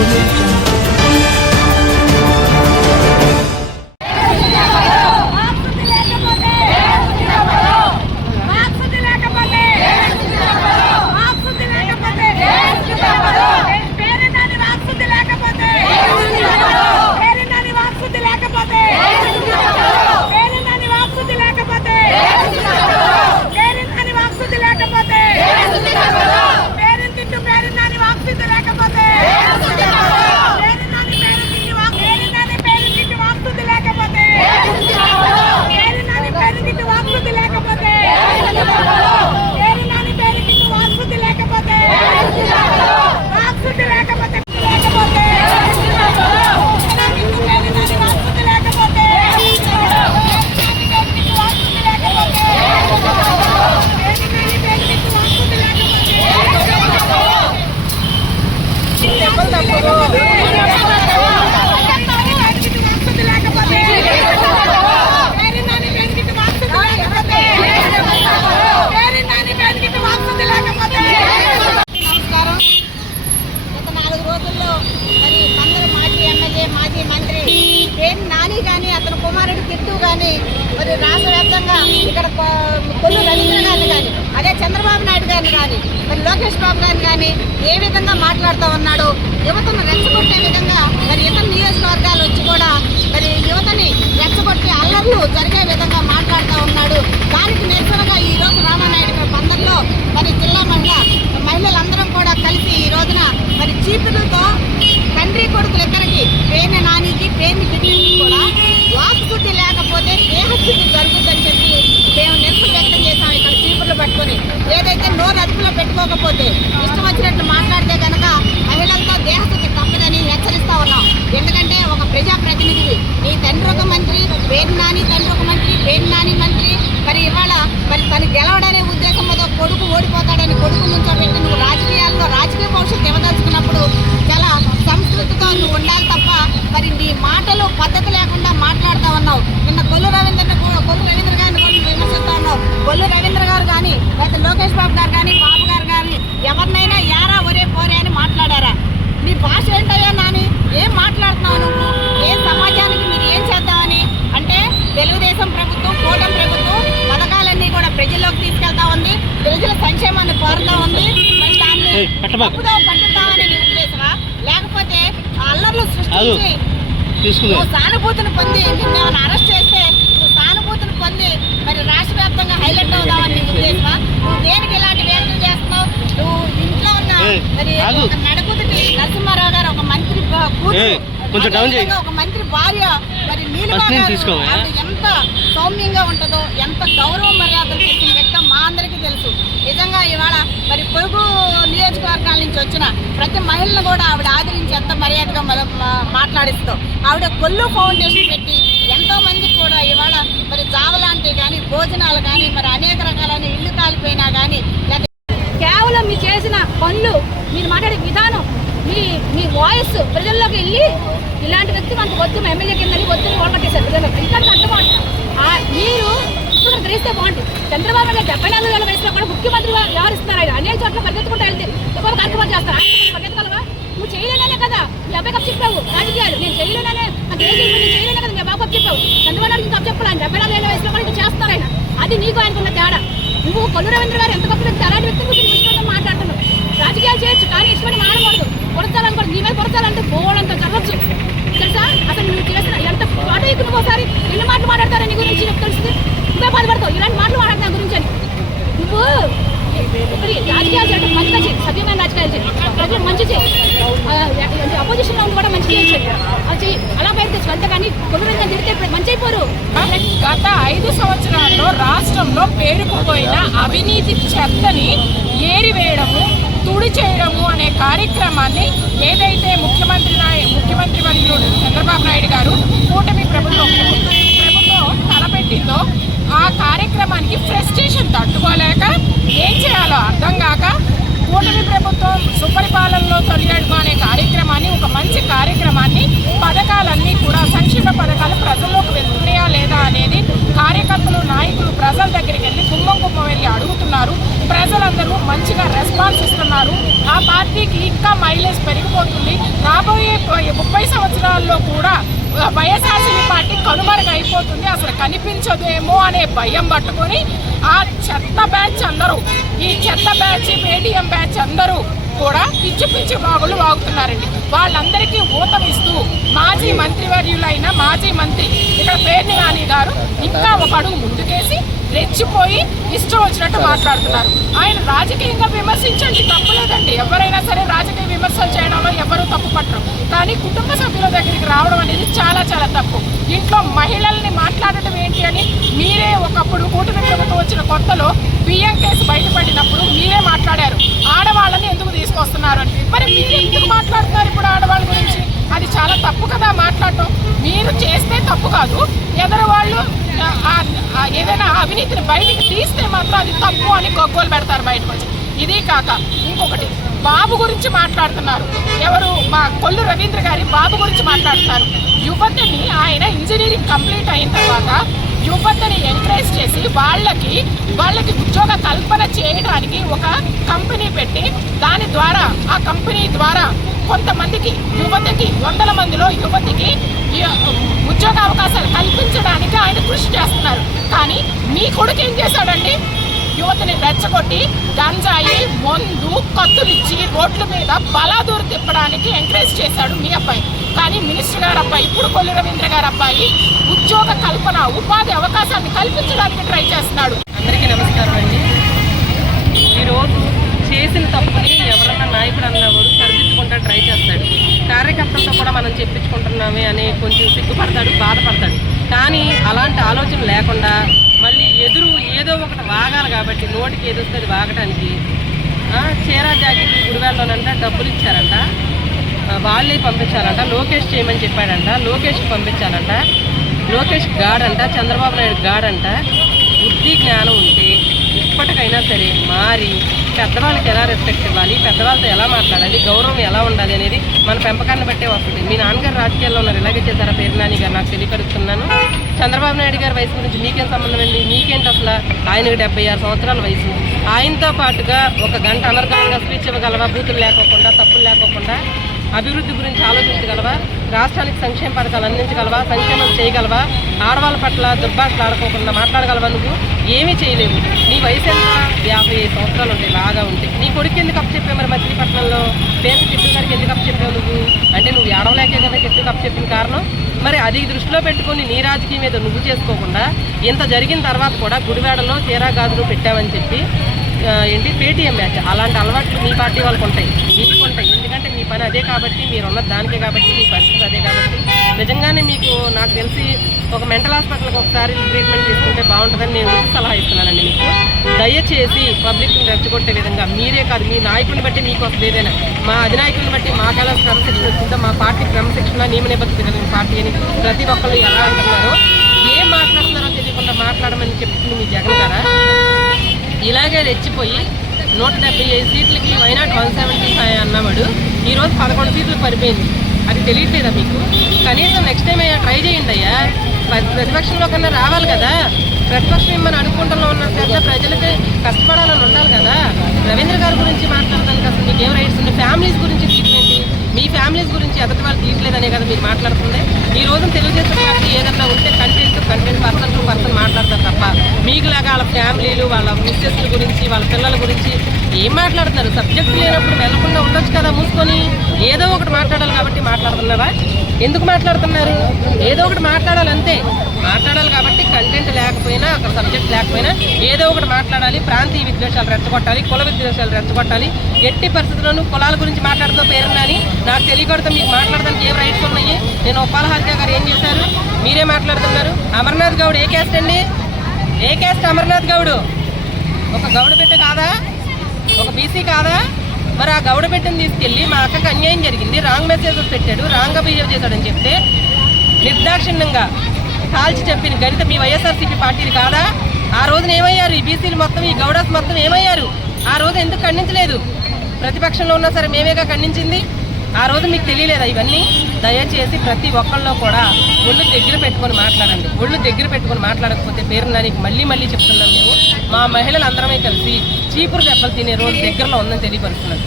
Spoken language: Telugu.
information. మరి మందరి మాజీ ఎమ్మెల్యే మాజీ మంత్రి పేరు నాని కానీ అతని కుమారుడు కిట్టు కానీ మరి రాష్ట్ర వ్యాప్తంగా ఇక్కడ కొ- కొల్లు రవీంద్ర గారిని కానీ అదే చంద్రబాబు నాయుడు గారిని కానీ మరి లోకేష్ బాబు గారిని కానీ ఏ విధంగా మాట్లాడుతూ ఉన్నాడు యువతను రెచ్చగొట్టే విధంగా మరి ఇతర నియోజకవర్గాలు వచ్చి కూడా మరి యువతని రెచ్చగొట్టి అల్లర్లు జరిగే విధంగా మాట్లాడుతూ ఉన్నాడు దానికి నిరసనగా ఈ రోజు రామానాయుడు గారి పందర్లో మరి జిల్లా మహిళ మహిళలందరం కూడా కలిసి ఈ రోజున మరి చీపులతో తండ్రి కొడుకులు ఇద్దరికి పేరు నానికి పేరు గిడ్డికి కూడా వాకుశుద్ధి లేకపోతే దేహశుద్ధి జరుగుతుందని చెప్పి మేము నిరసన వ్యక్తం చేశాం ఇక్కడ చీపుర్లు పట్టుకొని ఏదైతే నోరు అదుపులో పెట్టుకోకపోతే ఇష్టం వచ్చినట్లు మాట్లాడితే కనుక మహిళలతో దేహశుద్ధి తప్పదని హెచ్చరిస్తా ఉన్నాం. ఎందుకంటే ఒక ప్రజాప్రతినిధివి నీ తండ్రి ఒక మంత్రి పేరు నాని తండ్రి ఒక మంత్రి పేరు నాని మంత్రి. మరి ఇవాళ మరి తను గెలవడనే ఉద్దేశంతో కొడుకు ఓడిపోతాడని కొడుకు నుంచోబెట్టి నువ్వు రాజకీయాల్లో రాజకీయ భవిష్యత్తు ఇవ్వదలుచుకున్నప్పుడు చాలా సంస్కృతితో నువ్వు ఉండాలి తప్ప మరి నీ మాటలు పద్ధతి లేకుండా మాట్లాడుతూ ఉన్నావు నిన్న కొల్లు రవీంద్ర కొల్లు రవీంద్ర గారిని కూడా విమర్శిస్తా ఉన్నావు కొల్లు రవీంద్ర గారు కానీ లేకపోతే లోకేష్ బాబు గారు కానీ బాబు గారు కానీ ఎవరినైనా యారా ఒరే పోరే అని మాట్లాడారా నీ భాష ఏంటయ్యా నాని ఏం మాట్లాడుతున్నావు నువ్వు ఏ సమాజానికి మీరు ఏం చేద్దామని అంటే తెలుగుదేశం ప్రభుత్వం కూటమి ప్రభుత్వం పథకాలన్నీ కూడా ప్రజల్లోకి తీసుకెళ్తా ఉంది. ప్రజల సంక్షేమాన్ని కోరుతా ఉంది. తప్పుదో పట్టుతామని ఉద్దేశమా? లేకపోతే అల్లర్లు సృష్టించి నువ్వు సానుభూతిని పొంది నిన్ను అరెస్ట్ చేస్తే నువ్వు సానుభూతిని పొంది మరి రాష్ట్ర వ్యాప్తంగా హైలైట్ అవుదామని నీ ఉద్దేశమా? నువ్వు దేనికి ఇలాంటి వ్యాఖ్యలు చేస్తున్నావు? నువ్వు ఇంట్లో ఉన్న మరి నడుకుతుటి నరసింహారావు గారు ఒక మంత్రి కూతురు. అదేవిధంగా ఒక మంత్రి భార్య మరి నీలిమా ఫస్ట్ నుంచి ఎంత సౌమ్యంగా ఉంటుందో ఎంత గౌరవ మర్యాదలు చేసిన వ్యక్తి మా అందరికీ తెలుసు. నిజంగా ఇవాళ మరి పొరుగు నియోజకవర్గాల నుంచి వచ్చిన ప్రతి మహిళను కూడా ఆవిడ ఆదరించి ఎంత మర్యాదగా మన మాట్లాడిస్తూ ఆవిడ కొల్లు ఫౌండేషన్ పెట్టి ఎంతో మందికి కూడా ఇవాళ మరి జావలాంటి కానీ భోజనాలు కానీ మరి అనేక రకాలైన ఇల్లు కాలిపోయినా కానీ మీరు చేసిన పనులు మీరు మాట్లాడే విధానం మీ మీ వాయిస్ ప్రజల్లోకి వెళ్ళి ఇలాంటి వ్యక్తి మనకు వద్దు మా ఎమ్మెల్యే కిందని వద్దు ఓడగట్టేశారు ప్రజలకు ఇంకా అర్థమవుతుంది మీరు ఇప్పుడు గ్రహిస్తే బాగుంటుంది. చంద్రబాబు నాయుడు డెబ్బై నాలుగు వేల వయసులో కూడా ముఖ్యమంత్రిగా వ్యవహరిస్తున్నారు ఆయన. అనేక చోట్ల పరిగెత్తుకుంటూ వెళ్తే ఎక్కువ కార్యక్రమాలు చేస్తారు? పరిగెత్తగలవా నువ్వు చేయలేనే కదా మీ అబ్బాయి కప్పు చెప్పావు రాజకీయాలు. నేను చేయలేనే నాకు ఏం చేయలేదు నేను చేయలేనే కదా మీ అబ్బాయి కప్పు చెప్పావు. చంద్రబాబు నాయుడు కప్పు చెప్పాలి ఆయన డెబ్బై నాలుగు వేల వయసులో కూడా ఇంకా చేస్తారు ఆయన. అది నీకు ఆయనకున్న తేడా. నువ్వు కొల్లు రవీంద్ర గారు ఎంత గొప్ప వ్యక్తి? అలాంటి వ్యక్తి గురించి రాజకీయాలు చేయొచ్చు కానీ ఇష్టపడి మాడకూడదు కొడతాలనుకోండి నీ మీద కొడతాలంటే బోడంత జరగచ్చు. తెలుసా? అసలు నువ్వు చేసిన ఎంత పాట ఇప్పుడు నువ్వు ఒకసారి ఎన్ని మాటలు మాట్లాడతారని నీ గురించి నీకు తెలుస్తుంది? నువ్వే బాధపడతావు ఇలాంటి మాటలు మాట్లాడిన గురించి అని. నువ్వు రాజకీయాలు చేయడం మంచిగా చేయి. సభ్యమైన రాజకీయాలు చేయి. ప్రజలు మంచి చేయి. అపోజిషన్లో ఉండి కూడా మంచి చేయి. అది చెయ్యి. అలా బయట తెచ్చు అంతేగాని కొనుగోలు తిడితే మంచి అయిపోరు. గత ఐదు సంవత్సరాల్లో రాష్ట్రంలో పేరుకుపోయిన అవినీతి చెత్తని ఏరివేయడము తుడి చేయడము అనే కార్యక్రమాన్ని ఏదైతే ముఖ్యమంత్రి నాయ ముఖ్యమంత్రి వర్యుడు చంద్రబాబు నాయుడు గారు కూటమి ప్రభుత్వం ప్రభుత్వం తలపెట్టిందో ఆ కార్యక్రమానికి ఫ్రస్ట్రేషన్ తట్టుకోలేక ఏం చేయాలో అర్థం కాక కూటమి ప్రభుత్వం సుపరిపాలనలో తొలిగడుగు అనే కార్యక్రమాన్ని ఒక మంచి కార్యక్రమాన్ని పథకాలన్నీ కూడా సంక్షేమ పథకాలు ప్రజల్లోకి వెళ్తున్నాయా లేదా అనేది కార్యకర్తలు నాయకులు ప్రజల దగ్గరికి వెళ్ళి కుమ్మం కుమ్మం వెళ్ళి అడుగుతున్నారు ప్రజలందరూ మంచిగా రెస్పాన్స్ ఇస్తున్నారు. ఆ పార్టీకి ఇంకా మైలేజ్ పెరిగిపోతుంది. రాబోయే ముప్పై సంవత్సరాల్లో కూడా వైఎస్ఆర్సీపీ పార్టీ కనుమరుగైపోతుంది అయిపోతుంది. అసలు కనిపించదేమో అనే భయం పట్టుకొని ఆ చెత్త బ్యాచ్ అందరూ ఈ చెత్త బ్యాచ్ పేటీఎం బ్యాచ్ అందరూ కూడా పిచ్చి పిచ్చి బాగులు వాగుతున్నారండి. వాళ్ళందరికీ ఊతమిస్తూ మాజీ మంత్రివర్యులైన మాజీ మంత్రి ఇక్కడ పేరు నాని గారు ఇంకా ఒక అడుగు ముందుకేసి రెచ్చిపోయి ఇష్టం వచ్చినట్టు మాట్లాడుతున్నారు. ఆయన రాజకీయంగా విమర్శించండి తప్పులేదండి ఎవరైనా సరే రాజకీయ విమర్శలు చేయడంలో ఎవరు తప్పు పట్టరు. కానీ కుటుంబ సభ్యుల దగ్గరికి రావడం అనేది చాలా చాలా తప్పు. ఇంట్లో మహిళల్ని మాట్లాడటం ఏంటి అని మీరే ఒకప్పుడు కూటమి ప్రభుత్వం వచ్చిన కొత్తలో బియ్యం కేసు బయటపడినప్పుడు మీరే మాట్లాడారు. ఆడవాళ్ళని ఎందుకు తీసుకొస్తున్నారు? అని మరి మీరు ఎందుకు మాట్లాడుతున్నారు ఇప్పుడు ఆడవాళ్ళ గురించి? అది చాలా తప్పు కదా మాట్లాడటం. మీరు చేస్తే తప్పు కాదు. ఎదరు వాళ్ళు? ఏదైనా అవినీతిని బయటికి తీస్తే మాత్రం అది తప్పు అని కొగ్గోలు పెడతారు బయటకు వచ్చి ఇది కాక ఇంకొకటి బాబు గురించి మాట్లాడుతున్నారు. ఎవరు? మా కొల్లు రవీంద్ర గారి బాబు గురించి మాట్లాడుతున్నారు. యువతిని ఆయన ఇంజనీరింగ్ కంప్లీట్ అయిన తర్వాత యువతని ఎంకరేజ్ చేసి వాళ్ళకి వాళ్ళకి ఉద్యోగ కల్పన చేయడానికి ఒక కంపెనీ పెట్టి దాని ద్వారా ఆ కంపెనీ ద్వారా కొంతమందికి యువతకి వందల మందిలో యువతికి ఉద్యోగ అవకాశాలు కల్పించడానికి ఆయన కృషి చేస్తున్నారు. కానీ మీ కొడుకు ఏం చేశాడండి? యువతని రెచ్చగొట్టి గంజాయి మందు కత్తులిచ్చి రోడ్ల మీద బలాదూరు తిప్పడానికి ఎంకరేజ్ చేశాడు మీ అబ్బాయి. కానీ మినిస్టర్ గారు అబ్బాయి ఇప్పుడు కొల్లు రవీంద్ర గారు అబ్బాయి ఉద్యోగ కల్పన ఉపాధి అవకాశాన్ని కల్పించడానికి ట్రై చేస్తున్నాడు. అందరికీ నమస్కారం అండి. ఈరోజు చేసిన తప్పుని ఎవరన్నా నాయకుడు అన్నవాడు సరిదిద్దుకుంటా ట్రై చేస్తాడు. కార్యకర్తలతో కూడా మనం చెప్పించుకుంటున్నామే అని కొంచెం సిగ్గుపడతాడు బాధపడతాడు. కానీ అలాంటి ఆలోచన లేకుండా మళ్ళీ ఎదురు ఏదో ఒకటి వాగాలి కాబట్టి నోటికి ఏదొస్తుంది వాగటానికి చీరా చీర జాకెట్ గుడివేళ్ళలోనంట డబ్బులు ఇచ్చారంట. వాళ్ళే పంపించాలంట. లోకేష్ చేయమని చెప్పాడంట. లోకేష్కి పంపించాలంట. లోకేష్ గాడంట. చంద్రబాబు నాయుడు గాడంట. బుద్ధి జ్ఞానం ఉంటే ఇప్పటికైనా సరే మారి పెద్దవాళ్ళకి ఎలా రెస్పెక్ట్ ఇవ్వాలి? పెద్దవాళ్ళతో ఎలా మాట్లాడాలి? గౌరవం ఎలా ఉండాలి అనేది మన పెంపకాన్ని బట్టే వస్తుంది. మీ నాన్నగారు రాజకీయాల్లో ఉన్నారు. ఇలాగే చేశారా? పేరు నాని గారు నాకు తెలియపరుస్తున్నాను. చంద్రబాబు నాయుడు గారి వయసు గురించి మీకేం సంబంధం అండి? మీకేంటి అసలు ఆయనకు డెబ్బై ఆరు సంవత్సరాల వయసు? ఆయనతో పాటుగా ఒక గంట అనర్గళంగా స్పీచ్ ఇవ్వగలవా? బూతులు లేకోకుండా తప్పులు లేకోకుండా? అభివృద్ధి గురించి ఆలోచించగలవా? రాష్ట్రానికి సంక్షేమ పథకాలు అందించగలవా? సంక్షేమం చేయగలవా? ఆడవాళ్ళ పట్ల దుర్భాషలు ఆడుకోకుండా మాట్లాడగలవా నువ్వు? ఏమీ చేయలేవు. నీ వయసు ఎంత? యాభై ఐదు సంవత్సరాలు ఉంటాయి బాగా ఉంటాయి నీ కొడుకు ఎందుకు అప్పు చెప్పావు మరి మచిలీపట్నంలో? పేరు కిట్టు గారికి ఎందుకు అప్పు చెప్పావు నువ్వు? అంటే నువ్వు ఏడవలేకే కదా కిట్టు అప్పు చెప్పిన కారణం? మరి అది దృష్టిలో పెట్టుకొని నీ రాజకీయం మీద నువ్వు చేసుకోకుండా ఇంత జరిగిన తర్వాత కూడా గుడివాడలో చీరా గాజులు పెట్టావని చెప్పి ఏంటి పేటీఎం మ్యాచ్. అలాంటి అలవాట్లు మీ పార్టీ వాళ్ళకు ఉంటాయి మీకు ఉంటాయి పని అదే కాబట్టి మీరు ఉన్న దానికే కాబట్టి మీ పరిస్థితి అదే కాబట్టి. నిజంగానే మీకు నాకు తెలిసి ఒక మెంటల్ హాస్పిటల్కి ఒకసారి ట్రీట్మెంట్ తీసుకుంటే బాగుంటుందని నేను సలహా ఇస్తున్నానండి మీకు. దయచేసి పబ్లిక్ని రెచ్చగొట్టే విధంగా మీరే కాదు మీ నాయకుడిని బట్టి మీకు వస్తుంది ఏదైనా మా అధినాయకుడిని బట్టి మాకెలా క్రమశిక్షణ వచ్చిందో మా పార్టీ క్రమశిక్షణ నియమ నిబద్ధత పార్టీ అని ప్రతి ఒక్కళ్ళు ఎలా అంటున్నారో ఏం మాట్లాడుతున్నారో తెలియకుండా మాట్లాడమని చెప్తుంది మీ జగన్ గారా? ఇలాగే రెచ్చిపోయి నూట డెబ్బై ఐదు సీట్లకి why not one seventy five అన్నవాడు ఈరోజు పదకొండు సీట్లు పడిపోయింది. అది తెలియట్లేదా మీకు? కనీసం నెక్స్ట్ టైం అయ్యా ట్రై చేయండి అయ్యా. ప్రతిపక్షంలో కన్నా రావాలి కదా. ప్రతిపక్షం మిమ్మల్ని అనుకుంటున్నా ఉన్న పెద్ద ప్రజలకి కష్టపడాలని ఉండాలి కదా. రవీంద్ర గారి గురించి మాట్లాడడానికి అసలు మీకు ఏం రైట్స్ ఉంది ఫ్యామిలీస్ గురించి తీయట్లేంటి మీ ఫ్యామిలీస్ గురించి ఎదుటి వాళ్ళు తీయట్లేదనే కదా మీరు మాట్లాడుతుంది ఈ రోజు తెలుగుదేశం పార్టీ ఏదన్నా ఉంటే content content person to person మాట్లాడతారు తప్ప మీకులాగా వాళ్ళ ఫ్యామిలీలు వాళ్ళ మిస్సెస్ల గురించి వాళ్ళ పిల్లల గురించి ఏం మాట్లాడుతున్నారు? సబ్జెక్ట్ లేనప్పుడు వెళ్ళకుండా ఉండొచ్చు కదా మూసుకొని. ఏదో ఒకటి మాట్లాడాలి కాబట్టి మాట్లాడుతున్నారా? ఎందుకు మాట్లాడుతున్నారు? ఏదో ఒకటి మాట్లాడాలి అంతే. మాట్లాడాలి కాబట్టి కంటెంట్ లేకపోయినా ఏదో ఒకటి మాట్లాడాలి ప్రాంతీయ విద్వేషాలు రెచ్చగొట్టాలి కుల విద్వేషాలు రెచ్చగొట్టాలి. ఎట్టి పరిస్థితుల్లోనూ కులాల గురించి మాట్లాడుతూ పేరున్నాని నాకు తెలియకూడదు మీకు మాట్లాడడానికి ఏం రైట్స్ ఉన్నాయి? నేను ఉపాలహారిక గారు ఏం చేశారు? మీరే మాట్లాడుతున్నారు. అమర్నాథ్ గౌడ్ ఏ క్యాస్ట్ అండి? ఏ క్యాస్ట్ అమర్నాథ్ గౌడ్? ఒక గౌడ బిడ్డ కాదా? ఒక బీసీ కాదా? మరి ఆ గౌడ బిడ్డను తీసుకెళ్ళి మా అక్కకి అన్యాయం జరిగింది రాంగ్ మెసేజెస్ పెట్టాడు రాంగ్గా బిహేవ్ చేశాడని చెప్తే నిర్దాక్షిణ్యంగా కాల్చి చెప్పిన గణిత మీ వైఎస్ఆర్సీపీ పార్టీని కాదా? ఆ రోజున ఏమయ్యారు? ఈ బీసీలు మొత్తం ఈ గౌడస్ మొత్తం ఏమయ్యారు? ఆ రోజు ఎందుకు ఖండించలేదు? ప్రతిపక్షంలో ఉన్నా సరే మేమేగా ఖండించింది? ఆ రోజు మీకు తెలియలేదా ఇవన్నీ? దయచేసి ప్రతి ఒక్కళ్ళలో కూడా ఒళ్ళు దగ్గర పెట్టుకొని మాట్లాడండి. ఒళ్ళు దగ్గర పెట్టుకొని మాట్లాడకపోతే పేరు నీకు మళ్ళీ మళ్ళీ చెప్తున్నాం మేము. మా మహిళలు అందరమే కలిసి చీపురు దెబ్బలు తినే రోజు దగ్గరలో ఉందని తెలియపరుస్తున్నాం